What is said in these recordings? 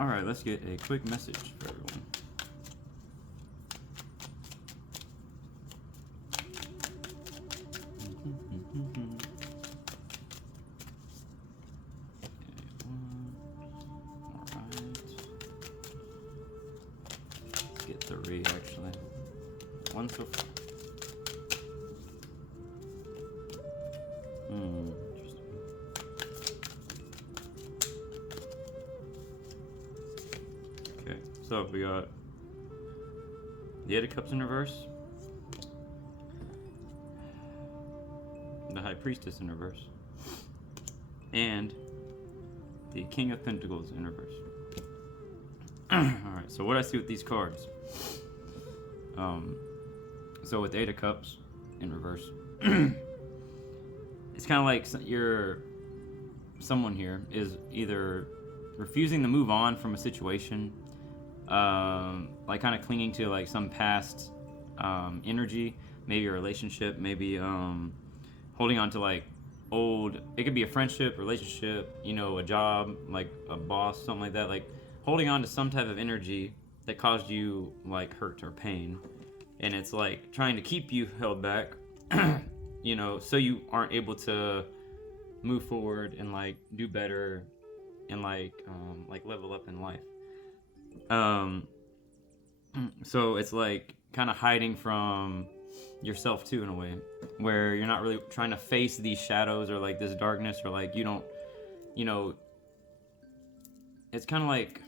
All right, let's get a quick message for everyone. Let's get 3 actually. 1 so far. Interesting. Okay, so we got the 8 of Cups in reverse, the High Priestess in reverse, and the King of Pentacles in reverse. Alright, so what I see with these cards. So with the 8 of Cups in reverse, it's kind of like someone here is either refusing to move on from a situation, like kind of clinging to like some past energy, maybe a relationship, maybe holding on to like old, it could be a friendship, relationship, you know, a job, like a boss, something like that, like holding on to some type of energy that caused you like hurt or pain, and it's like trying to keep you held back, you know, so you aren't able to move forward and like do better and like level up in life. So it's like kind of hiding from yourself too, in a way, where you're not really trying to face these shadows or like this darkness, or like you don't, you know, it's kind of like,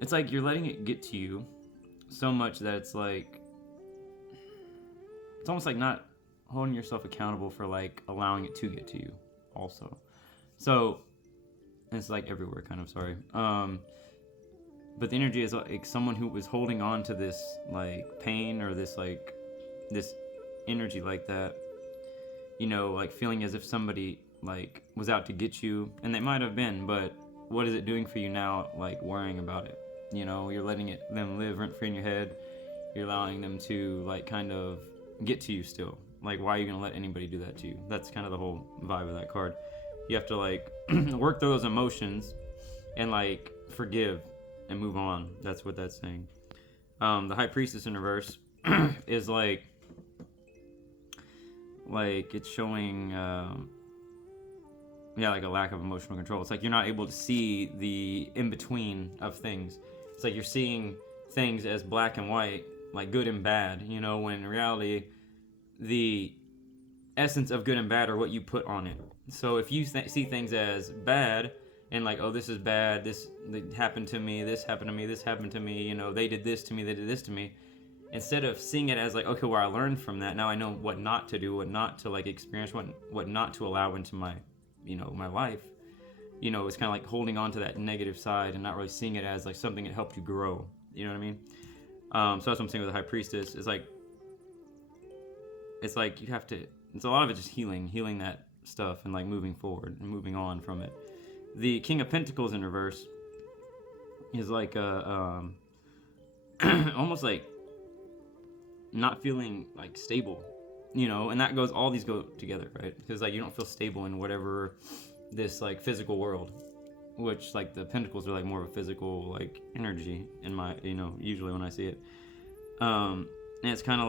it's like you're letting it get to you so much that it's like, it's almost like not holding yourself accountable for like allowing it to get to you also. So it's like everywhere, kind of, sorry. But the energy is like someone who was holding on to this like pain or this like this energy like that, you know, like feeling as if somebody like was out to get you, and they might have been, but what is it doing for you now, like worrying about it? You know, you're letting them live rent free in your head. You're allowing them to like kind of get to you still. Like, why are you gonna let anybody do that to you? That's kind of the whole vibe of that card. You have to like work through those emotions and like forgive and move on. That's what that's saying. The High Priestess in reverse is like it's showing like a lack of emotional control. It's like you're not able to see the in between of things. It's like you're seeing things as black and white, like good and bad, you know, when in reality the essence of good and bad are what you put on it. So if you see things as bad and like, oh, this is bad, this happened to me, this happened to me, this happened to me, you know, they did this to me, they did this to me, instead of seeing it as like, okay, well, I learned from that, now I know what not to do, what not to like experience, what not to allow into my, you know, my life, you know, it's kind of like holding on to that negative side and not really seeing it as like something that helped you grow, you know what I mean? So that's what I'm saying with the High Priestess. It's like you have to, it's a lot of it just healing that stuff and like moving forward and moving on from it. The King of Pentacles in reverse is like almost like not feeling like stable, you know, and that goes, all these go together, right? Because like you don't feel stable in whatever this like physical world, which like the Pentacles are like more of a physical like energy in my, you know, usually when I see it. And it's kind of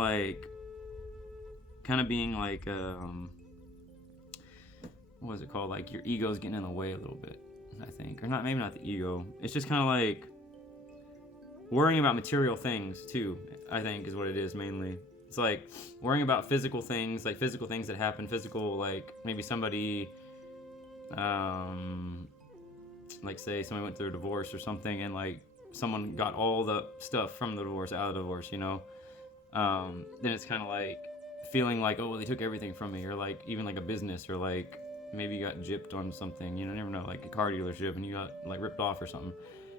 being like what is it called, like your ego's getting in the way a little bit, I think, or not, maybe not the ego, it's just kind of like worrying about material things too, I think, is what it is mainly. It's like worrying about physical things that happen, physical, like maybe somebody like say somebody went through a divorce or something, and like someone got all the stuff from the divorce out of the divorce, you know. Then it's kind of like feeling like, oh, well, they took everything from me, or like even like a business, or like maybe you got gypped on something, you know, never know, like a car dealership and you got like ripped off or something,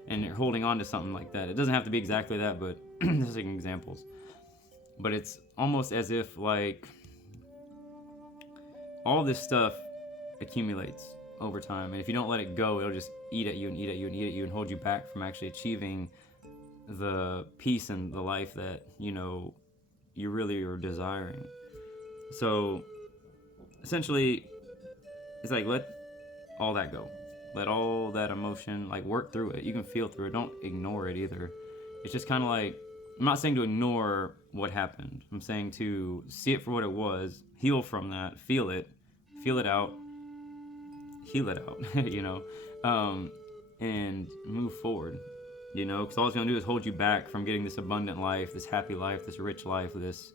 and you're holding on to something like that. It doesn't have to be exactly that, but just like examples. But it's almost as if like all this stuff accumulates over time, and if you don't let it go, it'll just eat at you and eat at you and eat at you and hold you back from actually achieving the peace and the life that, you know, you really are desiring. So essentially it's like, let all that go, Let all that emotion, like, work through it. You can feel through it. Don't ignore it either. It's just kind of like, I'm not saying to ignore what happened. I'm saying to see it for what it was, heal from that, feel it out, heal it out, and move forward, because all it's going to do is hold you back from getting this abundant life, this happy life, this rich life, this,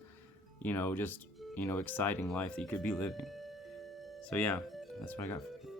just, exciting life that you could be living. So yeah, that's what I got for you.